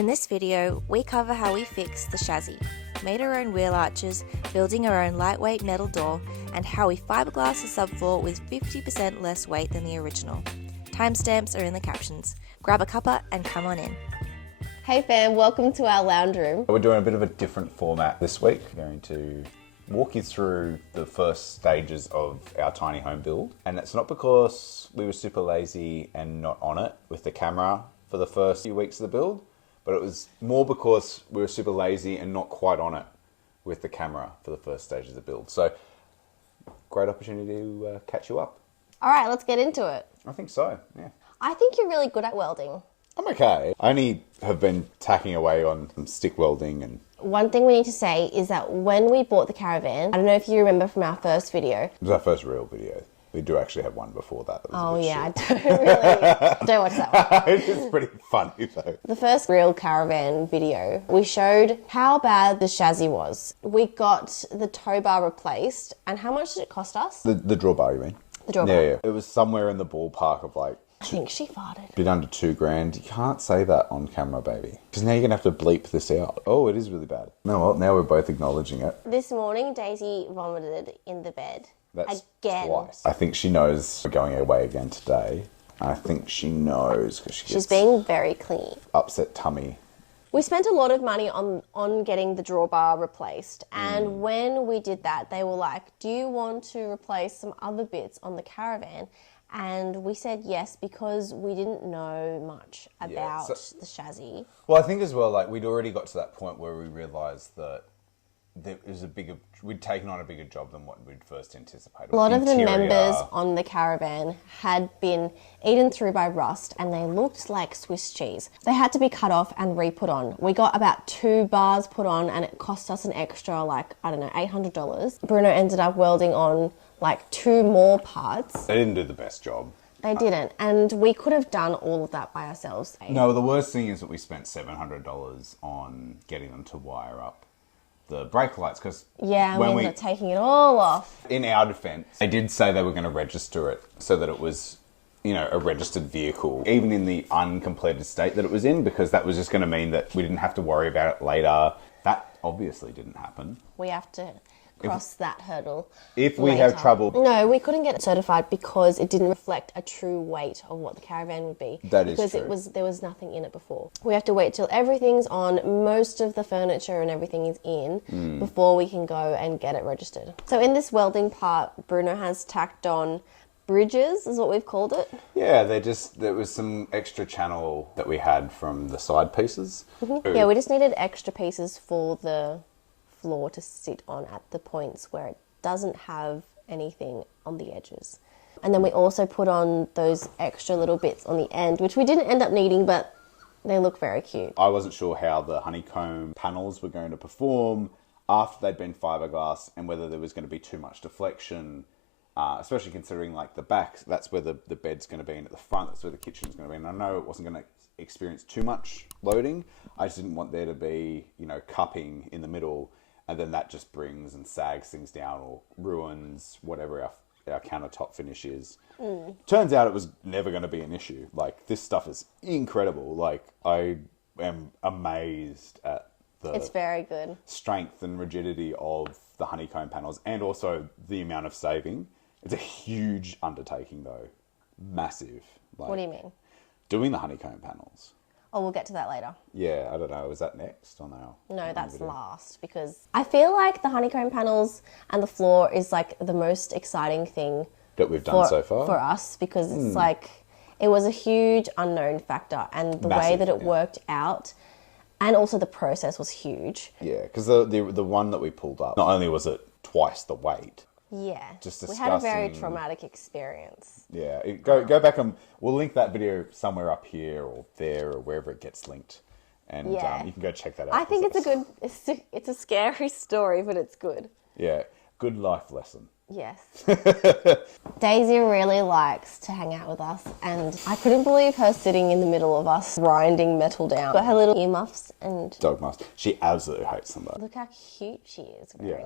In this video, we cover how we fixed the chassis, made our own wheel arches, building our own lightweight metal door, and how we fiberglass the subfloor with 50% less weight than the original. Timestamps are in the captions. Grab a cuppa and come on in. Hey fam, welcome to our lounge room. We're doing a bit of a different format this week. We're going to walk you through the first stages of our tiny home build. And it's not because we were super lazy and not on it with the camera for the first few weeks of the build, but it was more because we were super lazy and not quite on it with the camera for the first stage of the build. So, great opportunity to catch you up. All right, let's get into it. I think so, yeah. I think you're really good at welding. I'm okay. I only have been tacking away on some stick welding and... One thing we need to say is that when we bought the caravan, I don't know if you remember from our first video. It was our first real video. We do actually have one before that. Oh yeah, shit. I don't really, don't watch that one. It is pretty funny though. The first real caravan video, we showed how bad the chassis was. We got the tow bar replaced, and how much did it cost us? The drawbar, you mean? The drawbar. Yeah. It was somewhere in the ballpark of like... I think she farted. Bit under $2,000. You can't say that on camera, baby. Because now you're going to have to bleep this out. Oh, it is really bad. No, well, now we're both acknowledging it. This morning, Daisy vomited in the bed. That's again. Twice. I think she knows we're going away again today. I think she knows because she's being very clingy. Upset tummy. We spent a lot of money on getting the drawbar replaced. And when we did that, they were like, do you want to replace some other bits on the caravan? And we said yes because we didn't know much about the chassis. Well, I think as well, like we'd already got to that point where we realised that there was we'd taken on a bigger job than what we'd first anticipated. A lot of the members on the caravan had been eaten through by rust and they looked like Swiss cheese. They had to be cut off and re-put on. We got about 2 bars put on and it cost us an extra, like, I don't know, $800. Bruno ended up welding on like 2 more parts. They didn't do the best job. They didn't, and we could have done all of that by ourselves. No, the worst thing is that we spent $700 on getting them to wire up the brake lights because we ended up taking it all off. In our defence, they did say they were going to register it so that it was, you know, a registered vehicle, even in the uncompleted state that it was in, because that was just going to mean that we didn't have to worry about it later. That obviously didn't happen. We have to cross that hurdle. If we have trouble... No, we couldn't get it certified because it didn't reflect a true weight of what the caravan would be. That is true. Because there was nothing in it before. We have to wait till everything's on, most of the furniture and everything is in, before we can go and get it registered. So in this welding part, Bruno has tacked on bridges, is what we've called it. Yeah, there was some extra channel that we had from the side pieces. Mm-hmm. Yeah, we just needed extra pieces for the floor to sit on at the points where it doesn't have anything on the edges. And then we also put on those extra little bits on the end, which we didn't end up needing, but they look very cute. I wasn't sure how the honeycomb panels were going to perform after they'd been fiberglass and whether there was going to be too much deflection, especially considering like the back, that's where the bed's going to be, and at the front, that's where the kitchen's going to be. And I know it wasn't going to experience too much loading. I just didn't want there to be, you know, cupping in the middle, and then that just brings and sags things down or ruins whatever our countertop finish is. Turns out it was never going to be an issue. Like, this stuff is incredible. Like, I am amazed at it's very good strength and rigidity of the honeycomb panels, and also the amount of saving. It's a huge undertaking though. Massive. Like, what do you mean? Doing the honeycomb panels. Oh, we'll get to that later. Yeah, I don't know. Is that next on our... No, that's video? Last, because I feel like the honeycomb panels and the floor is like the most exciting thing that we've done so far for us, because it's like it was a huge unknown factor, and the way that it worked out, and also the process was huge. Yeah, because the one that we pulled up, not only was it twice the weight. Yeah, just we had a very traumatic experience. Yeah, go back and we'll link that video somewhere up here or there or wherever it gets linked, and you can go check that out. I think it's a scary story, but it's good. Yeah, good life lesson. Yes. Daisy really likes to hang out with us, and I couldn't believe her sitting in the middle of us grinding metal down. Got her little earmuffs and... Dog mask. She absolutely hates them, though. Look how cute she is wearing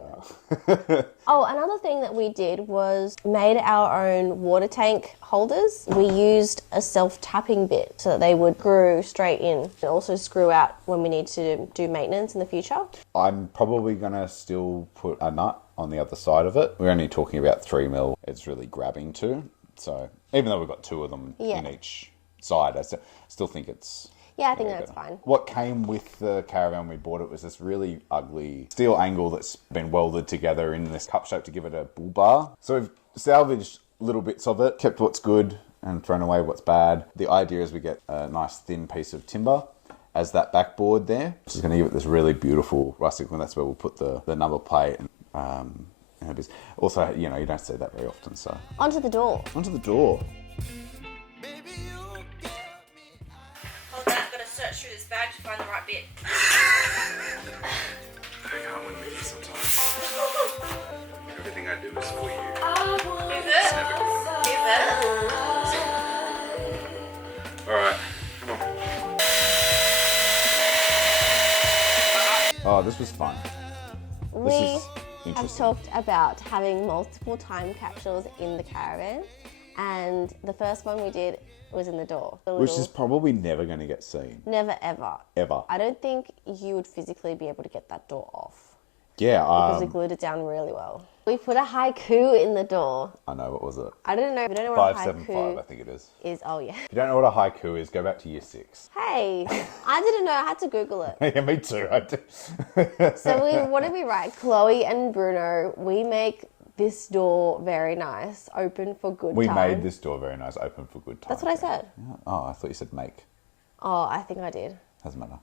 Yeah. them. Oh, another thing that we did was made our own water tank holders. We used a self-tapping bit so that they would screw straight in and also screw out when we need to do maintenance in the future. I'm probably going to still put a nut on the other side of it. We're only talking about 3 mil. It's really grabbing to. So even though we've got 2 of them in each side, I still think it's... Yeah, I think that's fine. What came with the Caravan when we bought it was this really ugly steel angle that's been welded together in this cup shape to give it a bull bar. So we've salvaged little bits of it, kept what's good and thrown away what's bad. The idea is we get a nice thin piece of timber as that backboard there, which is going to give it this really beautiful rustic one. That's where we'll put the number plate and also, you know, you don't see that very often. So onto the door. Onto the door. Hold on, I've got to search through this bag to find the right bit. I can't win with you sometimes. Everything I do is for you. Is it? Is it? All right, come on. Oh, this was fun. We This is have interesting. talked about having multiple time capsules in the caravan, and the first one we did was in the door. Which is probably never going to get seen. Never ever. Ever. I don't think you would physically be able to get that door off Yeah, because we glued it down really well. We put a haiku in the door. I know, what was it? I don't know. We don't know what a 575, haiku I think it is. is. Oh yeah. If you don't know what a haiku is, go back to year 6. Hey, I didn't know. I had to Google it. Yeah, me too. I do. So what did we write? Chloe and Bruno, we make this door very nice, open for good We time. made this door very nice, open for good time. That's what I said. Yeah. Oh, I thought you said make. Oh, I think I did. Doesn't matter.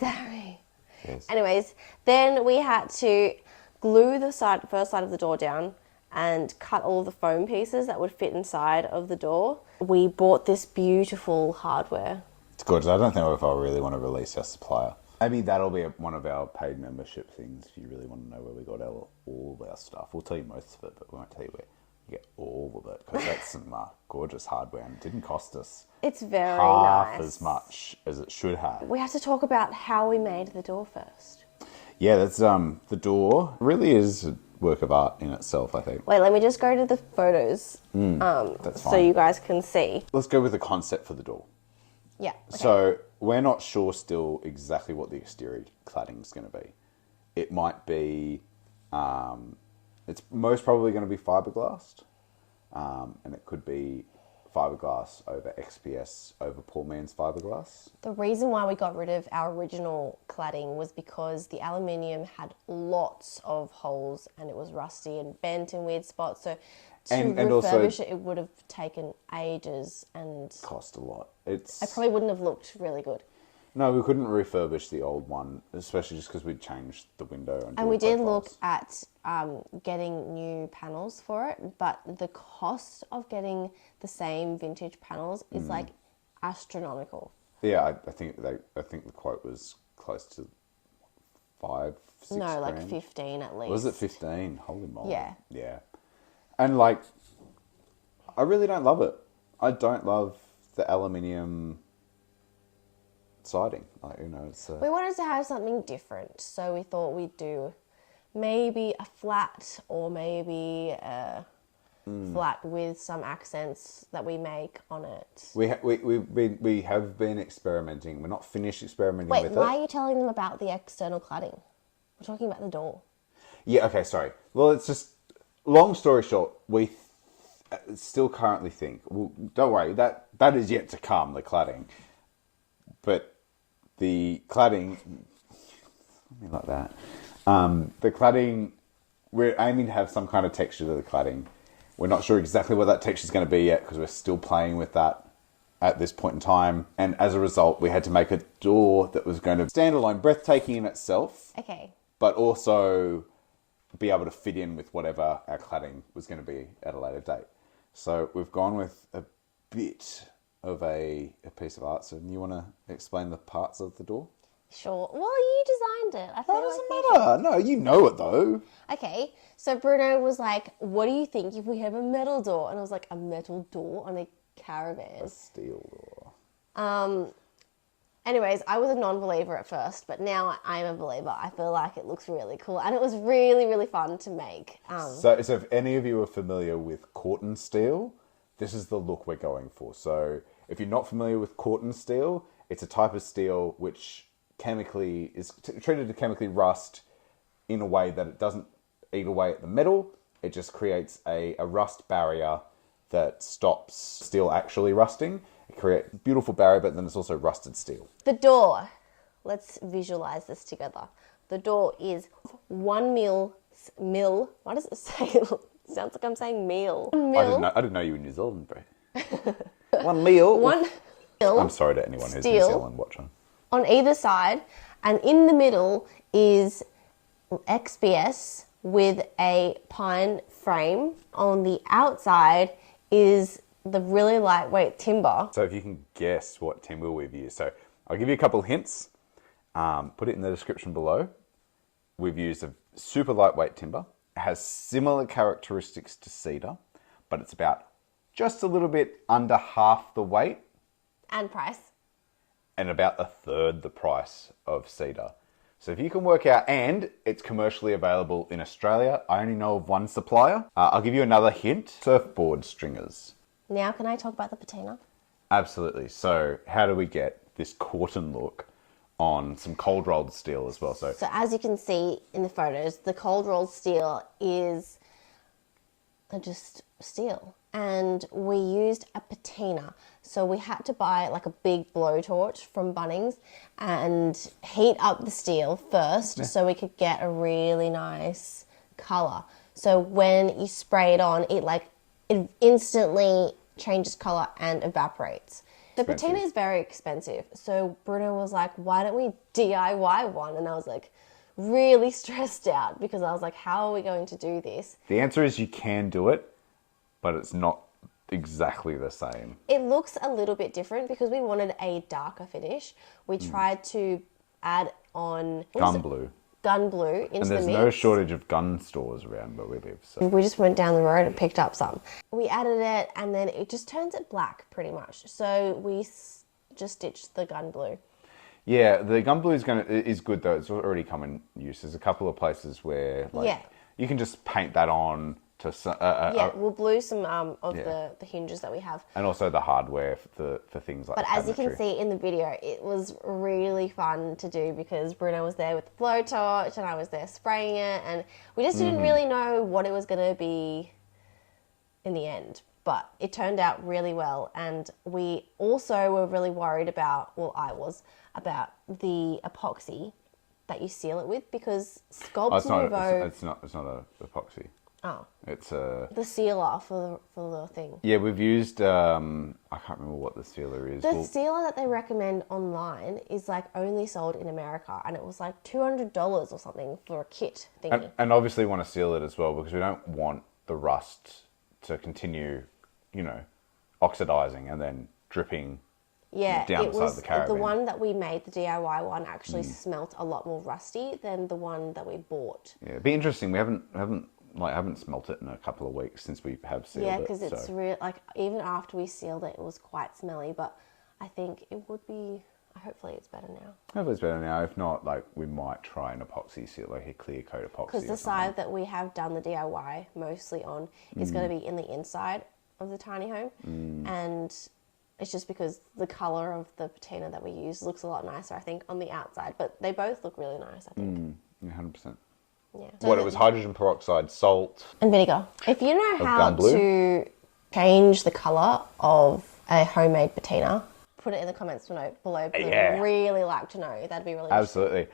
Sorry. Yes. Anyways, then we had to glue the first side of the door down and cut all the foam pieces that would fit inside of the door. We bought this beautiful hardware. It's good. I don't think if I really want to release our supplier. Maybe that'll be one of our paid membership things if you really want to know where we got all of our stuff. We'll tell you most of it, but we won't tell you where you get all of it because that's some gorgeous hardware and it didn't cost us It's very half nice. as much as it should have. We have to talk about how we made the door first. Yeah, that's the door really is a work of art in itself, I think. Wait, let me just go to the photos That's so fine. you guys can see. Let's go with the concept for the door. Yeah. Okay. So we're not sure still exactly what the exterior cladding is going to be. It might be, it's most probably going to be fiberglass, and it could be fiberglass over XPS over poor man's fiberglass. The reason why we got rid of our original cladding was because the aluminium had lots of holes and it was rusty and bent in weird spots. So to And also- refurbish it would have taken ages and Cost a lot. it probably wouldn't have looked really good. No, we couldn't refurbish the old one, especially just because we'd changed the window. And we did profiles. look at getting new panels for it, but the cost of getting the same vintage panels is like astronomical. Yeah, I think the quote was close to 5, 6 No, like grand. 15 at least. Was it 15? Holy moly. Yeah. Yeah. And like, I really don't love it. I don't love the aluminium siding. Like, you know, it's We wanted to have something different, so we thought we'd do maybe a flat or maybe a flat with some accents that we make on it. we have been experimenting. We're not finished experimenting Wait, with why it. are you telling them about the external cladding? We're talking about the door. Yeah, okay, sorry. Well, it's just, long story short, we still currently think, well, don't worry, that is yet to come, the cladding. But the cladding, something like that. The cladding, we're aiming to have some kind of texture to the cladding. We're not sure exactly what that texture is going to be yet because we're still playing with that at this point in time. And as a result, we had to make a door that was going to stand alone, breathtaking in itself, Okay. but also be able to fit in with whatever our cladding was going to be at a later date. So we've gone with a bit of a piece of art. So you want to explain the parts of the door? Sure. Well, you designed it. I feel That like doesn't you should. matter. No, you know it though. Okay, so Bruno was like, what do you think if we have a metal door? And I was like, a metal door on a caravan? Steel door. Anyways, I was a non-believer at first, but now I'm a believer. I feel like it looks really cool, and it was really, really fun to make. So if any of you are familiar with Corten steel, this is the look we're going for. So if you're not familiar with Corten steel, it's a type of steel which chemically is treated to chemically rust in a way that it doesn't eat away at the metal. It just creates a rust barrier that stops steel actually rusting. It creates a beautiful barrier, but then it's also rusted steel. The door, let's visualize this together. The door is 1 mil, what does it say? It sounds like I'm saying meal. 1 mil. I didn't know you were New Zealand, bro. 1 meal. 1 mil. I'm sorry to anyone who's New steel Zealand watching. On either side, and in the middle is XPS with a pine frame. On the outside is the really lightweight timber. So if you can guess what timber we've used. So I'll give you a couple of hints. Put it in the description below. We've used a super lightweight timber. It has similar characteristics to cedar, but it's about just a little bit under half the weight. And price. And about a third the price of cedar. So if you can work out, and it's commercially available in Australia. I only know of one supplier. I'll give you another hint. Surfboard stringers. Now can I talk about the patina? Absolutely. So how do we get this Corten look on some cold rolled steel as well? So as you can see in the photos, the cold rolled steel is just steel. And we used a patina. So we had to buy like a big blowtorch from Bunnings and heat up the steel first so we could get a really nice colour. So when you spray it on, it instantly changes colour and evaporates. The patina is very expensive. So Bruno was like, why don't we DIY one? And I was like, really stressed out because I was like, how are we going to do this? The answer is you can do it, but it's not exactly the same. It looks a little bit different because we wanted a darker finish. We tried to add on gun blue into and there's the mix. no shortage of gun stores around where we live. So We just went down the road and picked up some. We added it and then it just turns it black pretty much. So we just stitched the gun blue. yeah, the gun blue is good though. It's already come in use. There's a couple of places where you can just paint that on. We'll blue some of the hinges that we have. And also the hardware for things like But as you can see in the video, it was really fun to do because Bruno was there with the blowtorch and I was there spraying it. And we just didn't really know what it was going to be in the end. But it turned out really well. And we also were really worried about, I was, about the epoxy that you seal it with because Sculpt Nouveau... It's not a epoxy. Oh. It's the sealer for the thing. Yeah, we've used I can't remember what the sealer is. The sealer that they recommend online is like only sold in America, and it was like $200 or something for a kit thingy. And obviously want to seal it as well because we don't want the rust to continue, oxidizing and then dripping down the side of the caravan. The one that we made, the DIY one, actually smelt a lot more rusty than the one that we bought. Yeah, it'd be interesting. We haven't smelt it in a couple of weeks since we have sealed it. Yeah, because it's real. Like even after we sealed it, it was quite smelly. But I think it would be. Hopefully, it's better now. Hopefully, it's better now. If not, we might try an epoxy seal, like a clear coat epoxy. Because the side that we have done the DIY mostly on is going to be in the inside of the tiny home, and it's just because the color of the patina that we use looks a lot nicer, I think, on the outside. But they both look really nice, I think. 100%. Yeah. It was hydrogen peroxide, salt, and vinegar. If you know how to change the colour of a homemade patina, put it in the comments below. I'd really like to know. That'd be really Absolutely.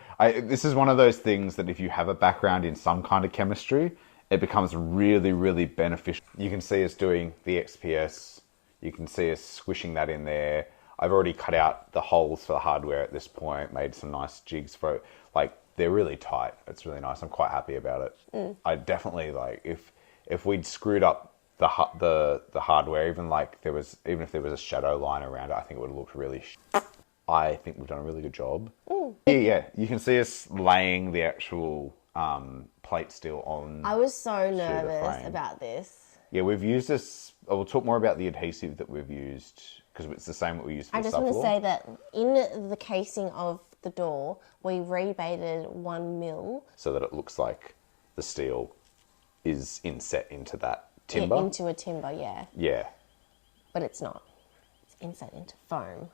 This is one of those things that if you have a background in some kind of chemistry, it becomes really, really beneficial. You can see us doing the XPS. You can see us squishing that in there. I've already cut out the holes for the hardware at this point, made some nice jigs for it. They're really tight. It's really nice. I'm quite happy about it. I definitely if we'd screwed up the hardware, even if there was a shadow line around it, I think it would have looked really. I think we've done a really good job. Yeah. You can see us laying the actual plate steel on. I was so the nervous frame. about this. Yeah, we've used this. We'll talk more about the adhesive that we've used because it's the same that we used for I the just want to subfloor. say that in the casing of the door, we rebaited 1 mil So that it looks like the steel is inset into that timber. into a timber, yeah. Yeah. But it's not. It's inset into foam.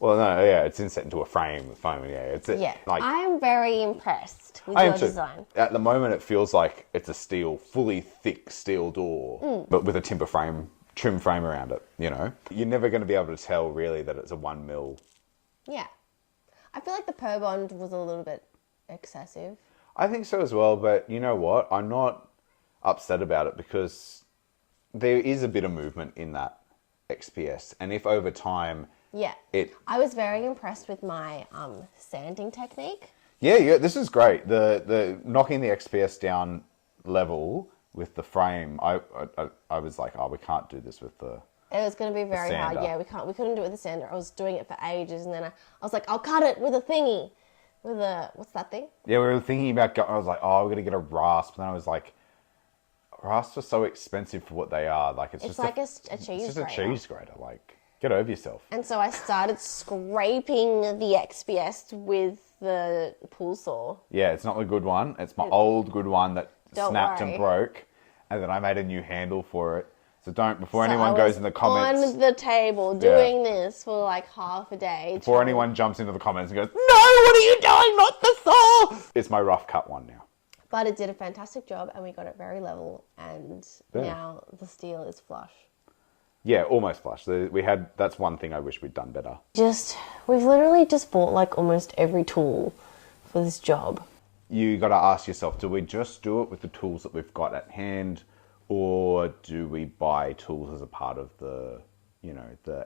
Well, no, yeah, it's inset into a frame with foam. Yeah, it's Yeah. like I am very impressed with I your am too. design. At the moment, it feels like it's a fully thick steel door, but with a timber frame, trim frame around it. You know, you're never going to be able to tell really that it's a 1 mil. Yeah. I feel like the per bond was a little bit excessive. I think so as well, but you know what? I'm not upset about it because there is a bit of movement in that XPS, and if over time, Yeah. I was very impressed with my sanding technique. yeah, this is great. The knocking the XPS down level with the frame, I was like, oh, we can't do this with the. It was going to be very hard. sander. Yeah, we couldn't do it with the sander. I was doing it for ages, and then I was like, I'll cut it with a thingy, with a what's that thing? Yeah, we were thinking about. I was like, oh, we're gonna get a rasp. And then I was like, rasps are so expensive for what they are. Like it's just like a cheese It's just a grater. cheese grater. Like, get over yourself. And so I started scraping the XPS with the pool saw. Yeah, it's not the good one. It's my old good one that Don't snapped worry. and broke, and then I made a new handle for it. So don't, before So anyone I goes was in the comments, on the table doing this for like half a day. before anyone jumps into the comments and goes, no, what are you doing? Not the saw! It's my rough cut one now. But it did a fantastic job, and we got it very level, and Yeah. now the steel is flush. Yeah, almost flush. That's one thing I wish we'd done better. We've literally just bought like almost every tool for this job. You got to ask yourself, do we just do it with the tools that we've got at hand, or do we buy tools as a part of the, you know,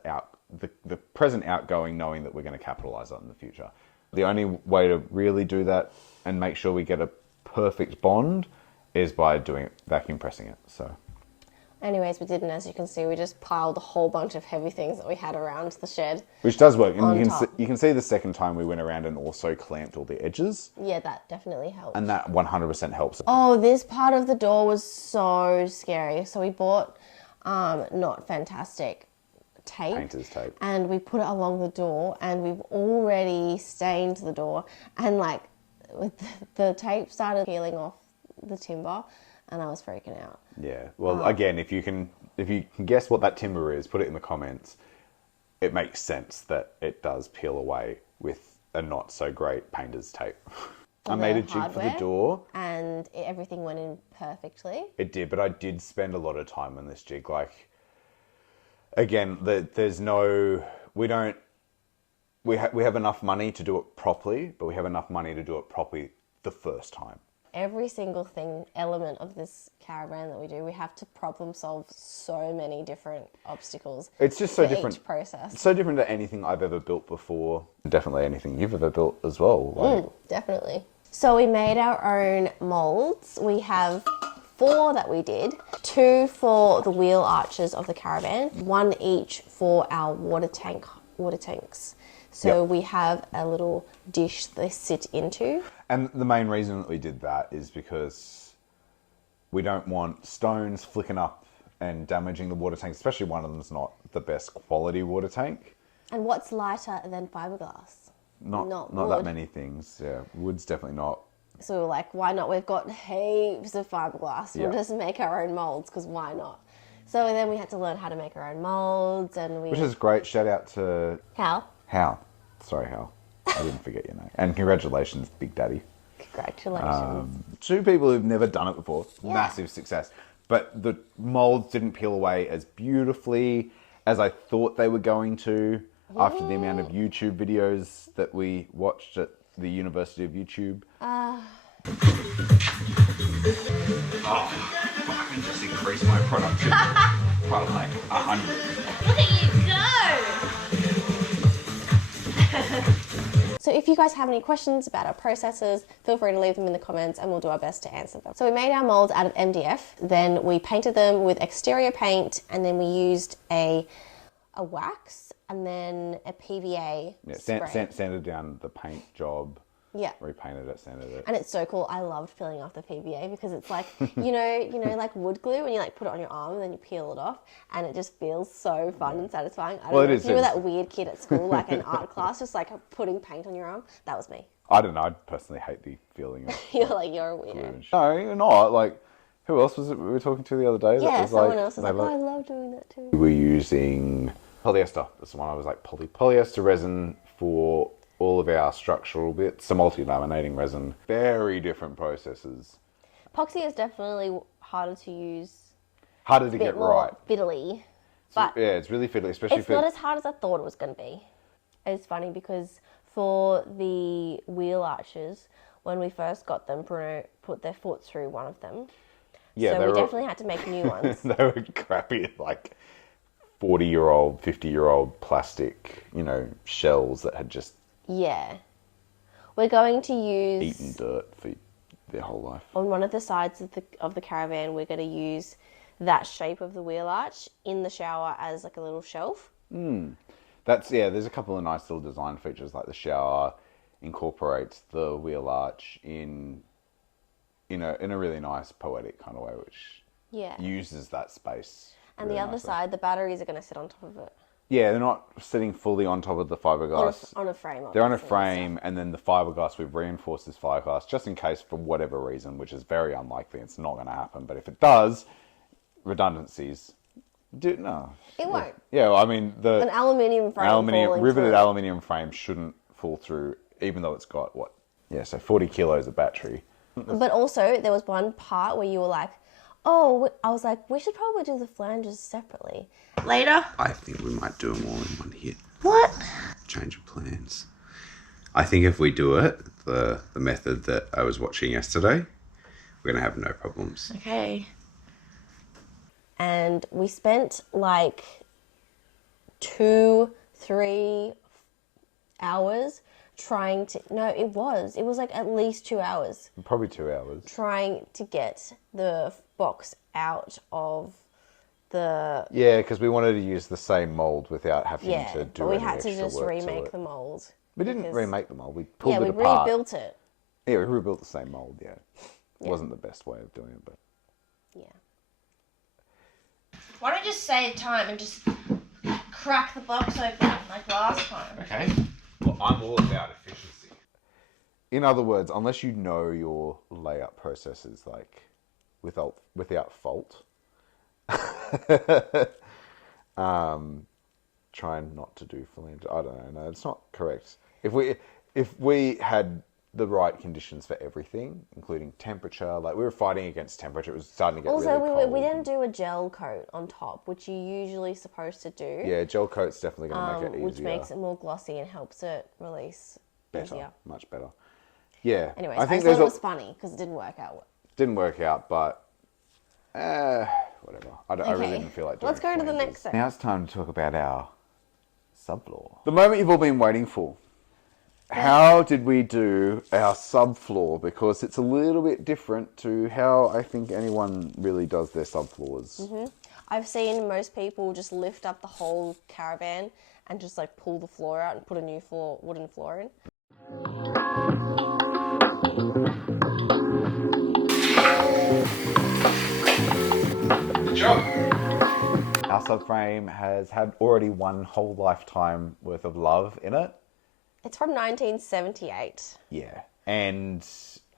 the present outgoing, knowing that we're going to capitalize on in the future? The only way to really do that and make sure we get a perfect bond is by doing it, vacuum pressing it. So. Anyways, we didn't, as you can see, we just piled a whole bunch of heavy things that we had around the shed. Which does work. And On you can, top. you can see the second time we went around and also clamped all the edges. Yeah, that definitely helped. And that 100% helps. Oh, this part of the door was so scary. So we bought not fantastic tape. Painter's tape. And we put it along the door, and we've already stained the door. And like, with the tape started peeling off the timber, and I was freaking out. Yeah. Well, again, if you can guess what that timber is, put it in the comments. It makes sense that it does peel away with a not so great painter's tape. I made a jig for the hardware? door. And everything went in perfectly. It did, but I did spend a lot of time on this jig. Like, again, there's no, we have enough money to do it properly, but we have enough money to do it properly the first time. Every single element of this caravan that we do, we have to problem solve so many different obstacles. It's just so for different. Each process. So different to anything I've ever built before. Definitely anything you've ever built as well. Like, Definitely. So we made our own molds. We have 4 that we did. 2 for the wheel arches of the caravan. 1 each for our water tanks. So Yep. we have a little dish they sit into. And the main reason that we did that is because we don't want stones flicking up and damaging the water tank, especially one of them's not the best quality water tank. And what's lighter than fiberglass? Not wood. that many things. Yeah, wood's definitely not. So we were like, why not? We've got heaps of fiberglass. We'll Yeah. just make our own molds, because why not? So then we had to learn how to make our own molds, and we... Which is great. Shout out to Hal, Sorry, Hal. I didn't forget your name. And congratulations, Big Daddy. congratulations. 2 people who've never done it before. Massive success. But the molds didn't peel away as beautifully as I thought they were going to after the amount of YouTube videos that we watched at the University of YouTube. I can just increase my production by like 100. Look at you go! So if you guys have any questions about our processes, feel free to leave them in the comments and we'll do our best to answer them. So we made our molds out of MDF, then we painted them with exterior paint, and then we used a wax and then a PVA spray. Sanded down the paint job. Yeah. Repainted it, sanded it. And it's so cool. I loved peeling off the PVA because it's like, you know, like wood glue when you like put it on your arm and then you peel it off, and it just feels so fun and satisfying. I don't know if you were that weird kid at school, like in art class, just like putting paint on your arm. That was me. I don't know. I personally hate the feeling of You're like, you're a weirdo. No, you're not. Like, who else was it we were talking to the other day? Yeah, that was someone like, else was like, I love doing that too. We were using polyester. That's the one I was like, polyester resin for all of our structural bits. The multi-laminating resin. Very different processes. Epoxy is definitely harder to use. Harder to get right. Fiddly. But yeah, it's really fiddly, especially it's not as hard as I thought it was going to be. It's funny because for the wheel arches, when we first got them, Bruno put their foot through one of them. Yeah, so we definitely had to make new ones. They were crappy, like 40-year-old, 50-year-old plastic, shells that had just... Yeah. We're going to use... eaten dirt for their whole life. On one of the sides of the caravan, we're going to use that shape of the wheel arch in the shower as like a little shelf. There's a couple of nice little design features, like the shower incorporates the wheel arch in a really nice poetic kind of way, which uses that space. And really the other side, the batteries are going to sit on top of it. Yeah, they're not sitting fully on top of the fiberglass. On a frame. They're on a frame, and then the fiberglass, we've reinforced this fiberglass just in case, for whatever reason, which is very unlikely. It's not going to happen. But if it does, redundancies. No. It won't. Yeah, well, I mean, an aluminium frame. Riveted aluminium frame shouldn't fall through, even though it's got, 40 kilos of battery. But also, there was one part where you were like, oh, I was like, we should probably do the flanges separately. Later? I think we might do them all in one hit. What? Change of plans. I think if we do it, the method that I was watching yesterday, we're going to have no problems. Okay. And we spent like 2-3 hours trying to... No, it was like at least 2 hours. Probably 2 hours. Trying to get the box out of the... Yeah, because we wanted to use the same mould without having to do but we any had to extra just work remake to it. the mould. We didn't remake the mould. We pulled it apart. Yeah, we rebuilt it. Yeah, we rebuilt the same mould, yeah. It wasn't the best way of doing it, but... Yeah. Why don't you just save time and just crack the box open like last time? Okay. Well, I'm all about efficiency. In other words, unless you know your layout processes like without fault, trying not to do flange. I don't know. No, it's not correct. If we had the right conditions for everything, including temperature, like we were fighting against temperature, it was starting to get really cold. Also, we didn't do a gel coat on top, which you're usually supposed to do. Yeah, gel coat's definitely going to make it easier. Which makes it more glossy and helps it release easier. Much better. Yeah. Anyways, I thought it was funny because it didn't work out. Didn't work out, but whatever. I really didn't feel like doing it. Let's go to the next section. Now it's time to talk about our subfloor. The moment you've all been waiting for. How did we do our subfloor? Because it's a little bit different to how I think anyone really does their subfloors. Mm-hmm. I've seen most people just lift up the whole caravan and just like pull the floor out and put a new wooden floor in. Good job. Our subframe has had already one whole lifetime worth of love in it. It's from 1978. Yeah. And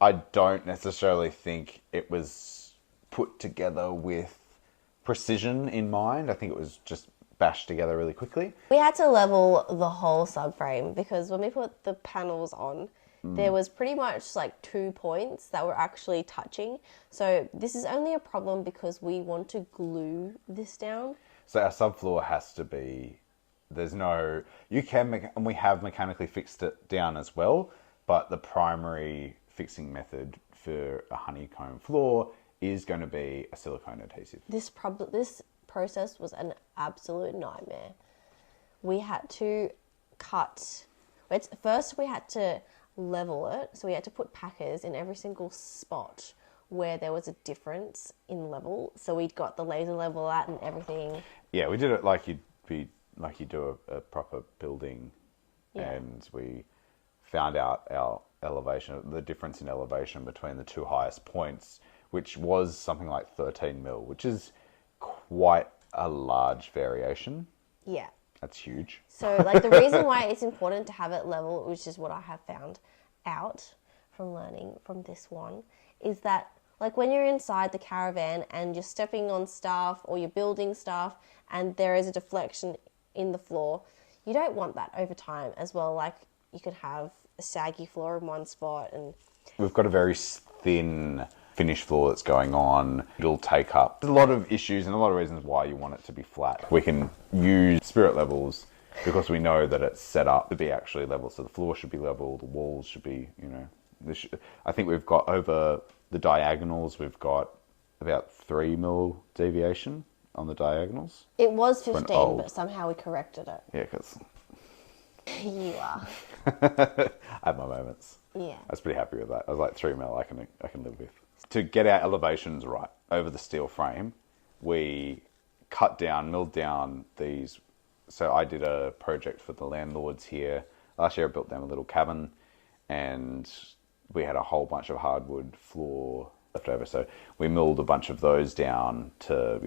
I don't necessarily think it was put together with precision in mind. I think it was just bashed together really quickly. We had to level the whole subframe because when we put the panels on, there was pretty much like 2 points that were actually touching. So this is only a problem because we want to glue this down. So our subfloor has to be... and we have mechanically fixed it down as well, but the primary fixing method for a honeycomb floor is going to be a silicone adhesive. This process was an absolute nightmare. We had to first we had to level it, so we had to put packers in every single spot where there was a difference in level. So we'd got the laser level out and everything. Yeah, we did it like you'd be like you do a proper building, and we found out our elevation, the difference in elevation between the two highest points, which was something like 13 mil, which is quite a large variation. Yeah. That's huge. So, like, the reason why it's important to have it level, which is what I have found out from learning from this one, is that, like, when you're inside the caravan and you're stepping on stuff or you're building stuff and there is a deflection in the floor, you don't want that over time as well. Like, you could have a saggy floor in one spot, and we've got a very thin finish floor that's going on. It'll take up a lot of issues and a lot of reasons why you want it to be flat. We can use spirit levels because we know that it's set up to be actually level. So the floor should be level, the walls should be, you know, I think we've got over the diagonals, we've got about 3 mil deviation on the diagonals. It was 15, but somehow we corrected it. Yeah, because You are. I have my moments. Yeah. I was pretty happy with that. I was like 3 mil I can live with. To get our elevations right over the steel frame, we milled down these. So I did a project for the landlords here. Last year I built them a little cabin, and we had a whole bunch of hardwood floor left over. So we milled a bunch of those down to,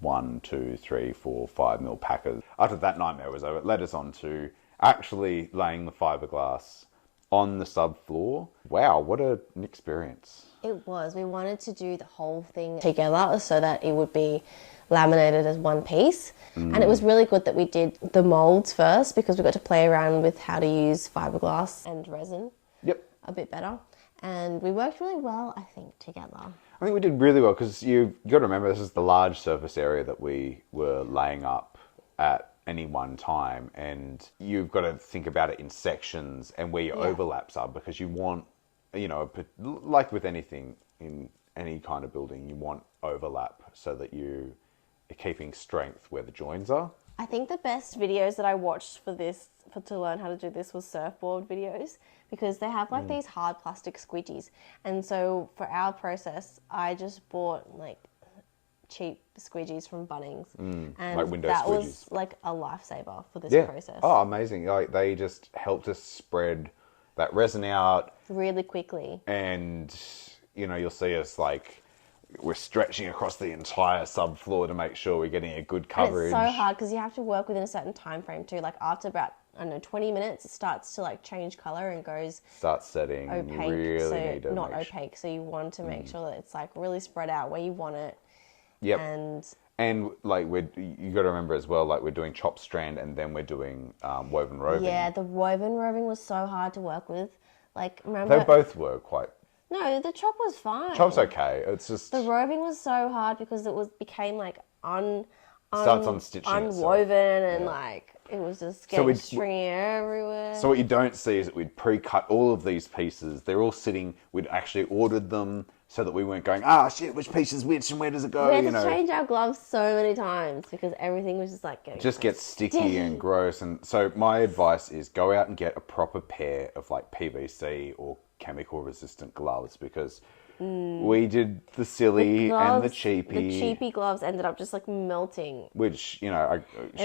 1, 2, 3, 4, 5 mil packers. After that nightmare was over, it led us on to actually laying the fiberglass on the subfloor. Wow, what an experience. It was. We wanted to do the whole thing together so that it would be laminated as one piece. And it was really good that we did the molds first, because we got to play around with how to use fiberglass and resin a bit better. And we worked really well, I think, together. I think we did really well, because you've got to remember this is the large surface area that we were laying up at any one time, and you've got to think about it in sections and where your overlaps are, because you want, like with anything in any kind of building, you want overlap so that you are keeping strength where the joins are. I think the best videos that I watched to learn how to do this was surfboard videos, because they have like these hard plastic squidgies. And so for our process, I just bought like cheap squidgies from Bunnings, and like window that squidgies. Was like a lifesaver for this process. Oh, amazing. Like they just helped us spread that resin out really quickly. And you'll see us like we're stretching across the entire subfloor to make sure we're getting a good coverage. And it's so hard because you have to work within a certain time frame too. Like after about 20 minutes, it starts to like change color and starts setting. Opaque. You really need to not opaque. So you want to make sure that it's like really spread out where you want it. Yep. And like you got to remember as well, like we're doing chop strand and then we're doing woven roving. Yeah, the woven roving was so hard to work with. Like remember, they both were quite. No, the chop was fine. Chop's okay. It's just the roving was so hard because it became like starts on stitching unwoven and like it was just getting stringy everywhere. So what you don't see is that we'd pre-cut all of these pieces. They're all sitting. We'd actually ordered them so that we weren't going, shit, which piece is which and where does it go? We had to change our gloves so many times because everything was just like getting gets sticky and gross. And so my advice is go out and get a proper pair of like PVC or chemical resistant gloves, because we did the silly and the cheapy. The cheapy gloves ended up just like melting. Which,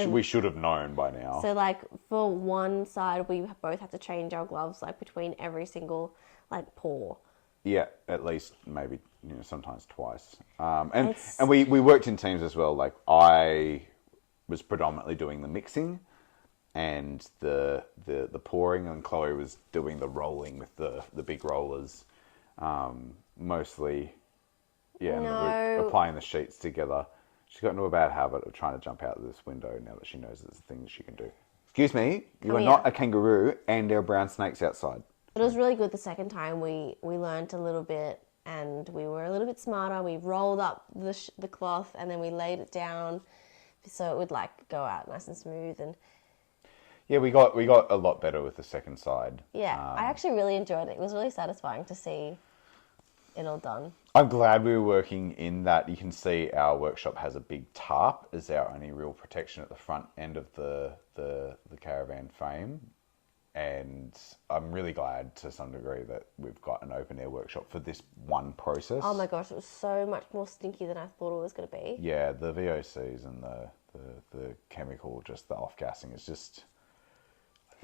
we should have known by now. So like for one side, we both had to change our gloves like between every single like pour. Yeah, at least maybe sometimes twice. And we worked in teams as well. Like I was predominantly doing the mixing and the pouring, and Chloe was doing the rolling with the big rollers. Mostly, and we're applying the sheets together. She's got into a bad habit of trying to jump out of this window now that she knows there's things she can do. Excuse me, you are not a kangaroo, and there are brown snakes outside. But it was really good the second time. We learned a little bit, and we were a little bit smarter. We rolled up the cloth, and then we laid it down so it would like go out nice and smooth. And yeah, we got a lot better with the second side. Yeah, I actually really enjoyed it. It was really satisfying to see it all done. I'm glad we were working in that. You can see our workshop has a big tarp as our only real protection at the front end of the caravan frame. And I'm really glad to some degree that we've got an open air workshop for this one process. Oh my gosh, it was so much more stinky than I thought it was going to be. Yeah, the VOCs and the the chemical, just the off gassing is just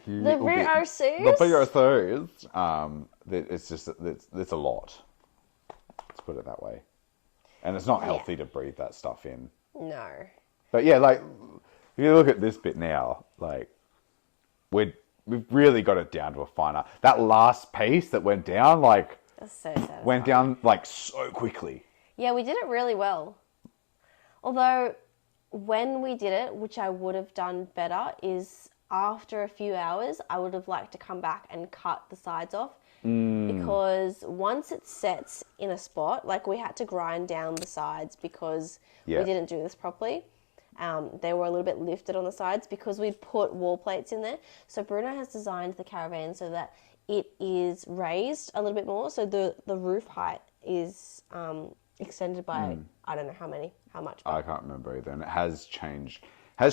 The VOCs? The VOCs. It's a lot. Let's put it that way. And it's not healthy to breathe that stuff in. No. But yeah, like if you look at this bit now, like we've really got it down to a finer. That last piece that went down, like That's so satisfying. went down like so quickly. Yeah, we did it really well. Although when we did it, which I would have done better, is after a few hours, I would have liked to come back and cut the sides off. Because once it sets in a spot, like we had to grind down the sides because we didn't do this properly. They were a little bit lifted on the sides because we'd put wall plates in there. So Bruno has designed the caravan so that it is raised a little bit more. So the roof height is extended by, I don't know how much. I can't remember either. And it has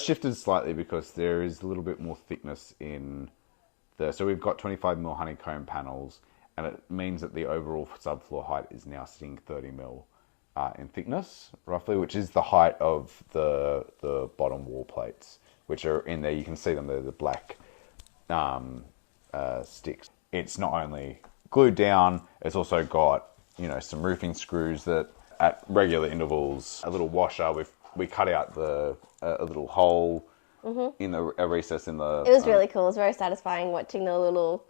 shifted slightly because there is a little bit more thickness in so we've got 25mm honeycomb panels, and it means that the overall subfloor height is now sitting 30mm in thickness, roughly, which is the height of the bottom wall plates, which are in there. You can see them, they're the black sticks. It's not only glued down, it's also got, some roofing screws that at regular intervals, a little washer, we cut out a little hole in a recess in the... It was really cool. It was very satisfying watching the little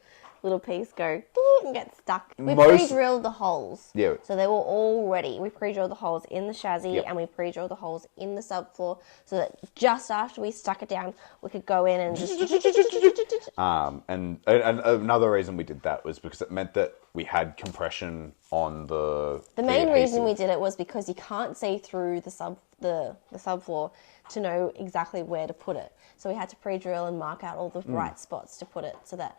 piece go and get stuck. We pre-drilled the holes. Yeah. So they were all ready. We pre-drilled the holes in the chassis and we pre-drilled the holes in the subfloor so that just after we stuck it down, we could go in and just... And another reason we did that was because it meant that we had compression on the main reason we did it was because you can't see through the subfloor to know exactly where to put it. So we had to pre-drill and mark out all the right spots to put it so that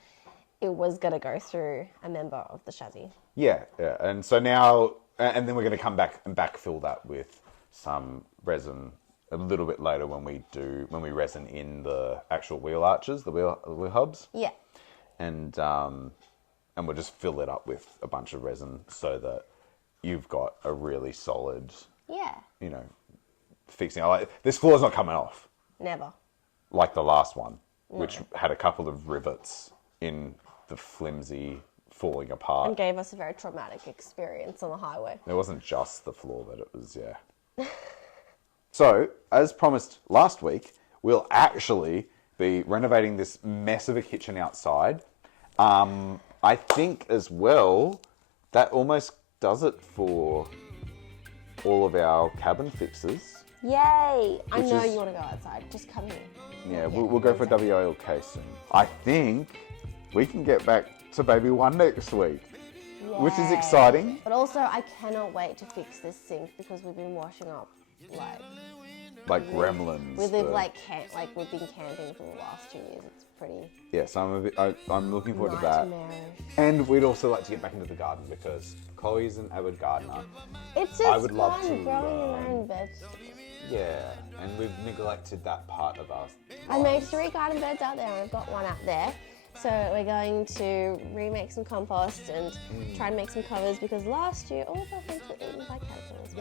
it was going to go through a member of the chassis. Yeah. And so now, and then we're going to come back and backfill that with some resin a little bit later when we resin in the actual wheel arches, the wheel hubs. Yeah. And we'll just fill it up with a bunch of resin so that you've got a really solid, fixing. This floor's not coming off. Never. Like the last one, which had a couple of rivets in the flimsy falling apart. And gave us a very traumatic experience on the highway. It wasn't just the floor, but it was, So, as promised last week, we'll actually be renovating this mess of a kitchen outside. I think as well, that almost does it for all of our cabin fixes. Yay! I know you want to go outside. Just come here. Yeah, we'll go for WLK soon. I think we can get back to baby one next week, which is exciting. But also, I cannot wait to fix this sink because we've been washing up like gremlins. We've been we've been camping for the last 2 years. It's pretty. Yeah, so I'm looking forward to that. And we'd also like to get back into the garden because Chloe's an avid gardener. It's just I would love fun to growing your own vegetables. Yeah, and we've neglected that part of us. I made 3 garden beds out there and I've got one out there. So we're going to remake some compost and try and make some covers because last year all of our things were eaten by caterpillars.